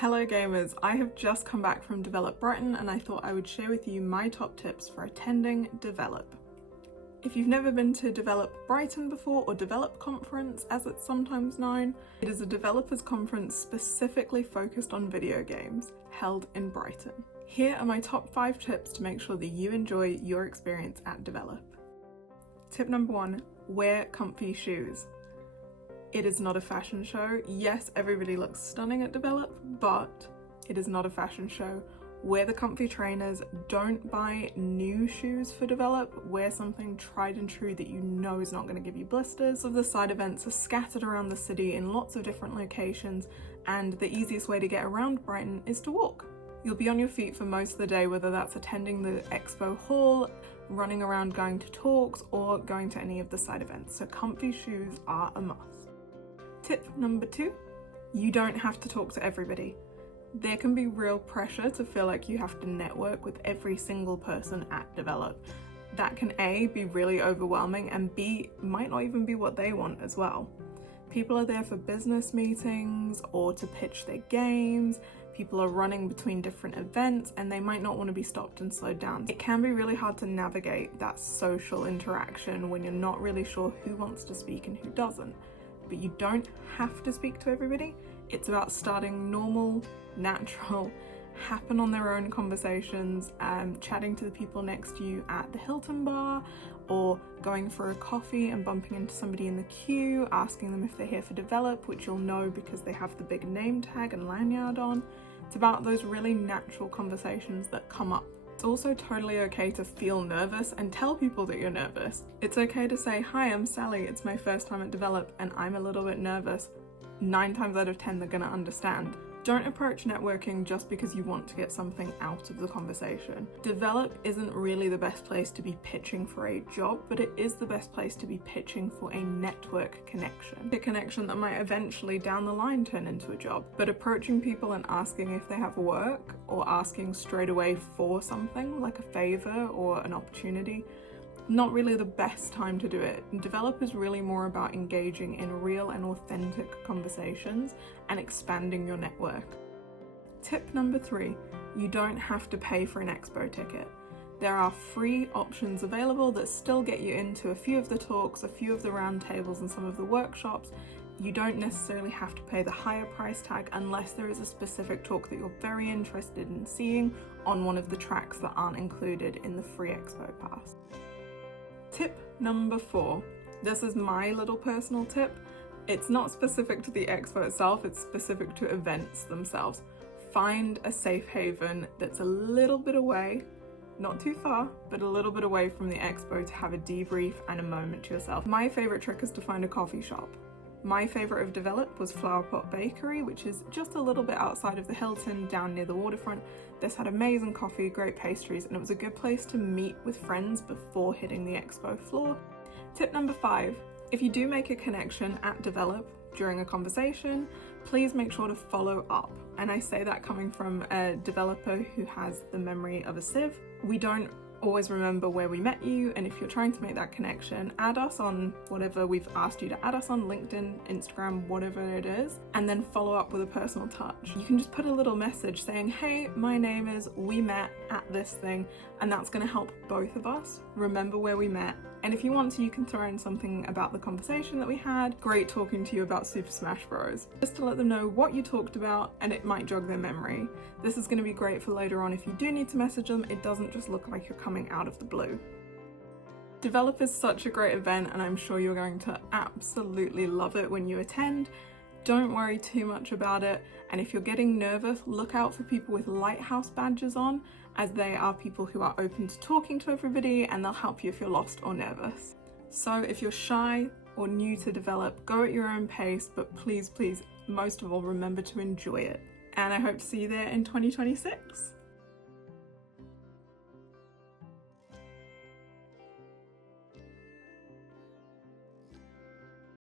Hello gamers, I have just come back from Develop Brighton and I thought I would share with you my top tips for attending Develop. If you've never been to Develop Brighton before, or Develop Conference as it's sometimes known, it is a developers conference specifically focused on video games, held in Brighton. Here are my top 5 tips to make sure that you enjoy your experience at Develop. Tip number 1, wear comfy shoes. It is not a fashion show. Yes, everybody looks stunning at Develop, but it is not a fashion show. Wear the comfy trainers. Don't buy new shoes for Develop. Wear something tried and true that you know is not going to give you blisters. Some of the side events are scattered around the city in lots of different locations, and the easiest way to get around Brighton is to walk. You'll be on your feet for most of the day, whether that's attending the expo hall, running around going to talks, or going to any of the side events. So comfy shoes are a must. Tip number 2, you don't have to talk to everybody. There can be real pressure to feel like you have to network with every single person at Develop. That can A, be really overwhelming, and B, might not even be what they want as well. People are there for business meetings or to pitch their games. People are running between different events and they might not want to be stopped and slowed down. It can be really hard to navigate that social interaction when you're not really sure who wants to speak and who doesn't. But you don't have to speak to everybody. It's about starting normal, natural, happen on their own conversations, chatting to the people next to you at the Hilton bar, or going for a coffee and bumping into somebody in the queue, asking them if they're here for Develop, which you'll know because they have the big name tag and lanyard on. It's about those really natural conversations that come up. It's also totally okay to feel nervous and tell people that you're nervous. It's okay to say, "Hi, I'm Sally, it's my first time at Develop and I'm a little bit nervous." 9 times out of 10 they're gonna understand. Don't approach networking just because you want to get something out of the conversation. Develop isn't really the best place to be pitching for a job, but it is the best place to be pitching for a network connection. A connection that might eventually down the line turn into a job. But approaching people and asking if they have work, or asking straight away for something like a favor or an opportunity, not really the best time to do it. Develop is really more about engaging in real and authentic conversations and expanding your network. Tip number 3, you don't have to pay for an expo ticket. There are free options available that still get you into a few of the talks, a few of the roundtables and some of the workshops. You don't necessarily have to pay the higher price tag unless there is a specific talk that you're very interested in seeing on one of the tracks that aren't included in the free expo pass. Tip number 4. This is my little personal tip. It's not specific to the expo itself, it's specific to events themselves. Find a safe haven that's a little bit away, not too far, but a little bit away from the expo to have a debrief and a moment to yourself. My favourite trick is to find a coffee shop. My favourite of Develop was Flower Pot Bakery, which is just a little bit outside of the Hilton, down near the waterfront. This had amazing coffee, great pastries, and it was a good place to meet with friends before hitting the expo floor. Tip number 5, if you do make a connection at Develop during a conversation, please make sure to follow up. And I say that coming from a developer who has the memory of a sieve. We don't always remember where we met you, and if you're trying to make that connection, add us on whatever we've asked you to add us on, LinkedIn, Instagram, whatever it is, and then follow up with a personal touch. You can just put a little message saying, "Hey, my name is, we met at this thing," and that's going to help both of us remember where we met. And if you want to, you can throw in something about the conversation that we had. Great talking to you about Super Smash Bros. Just to let them know what you talked about, and it might jog their memory. This is going to be great for later on if you do need to message them. It doesn't just look like you're coming out of the blue. Develop is such a great event and I'm sure you're going to absolutely love it when you attend. Don't worry too much about it, and if you're getting nervous, look out for people with lighthouse badges on, as they are people who are open to talking to everybody and they'll help you if you're lost or nervous. So if you're shy or new to Develop, go at your own pace, but please, most of all, remember to enjoy it. And I hope to see you there in 2026.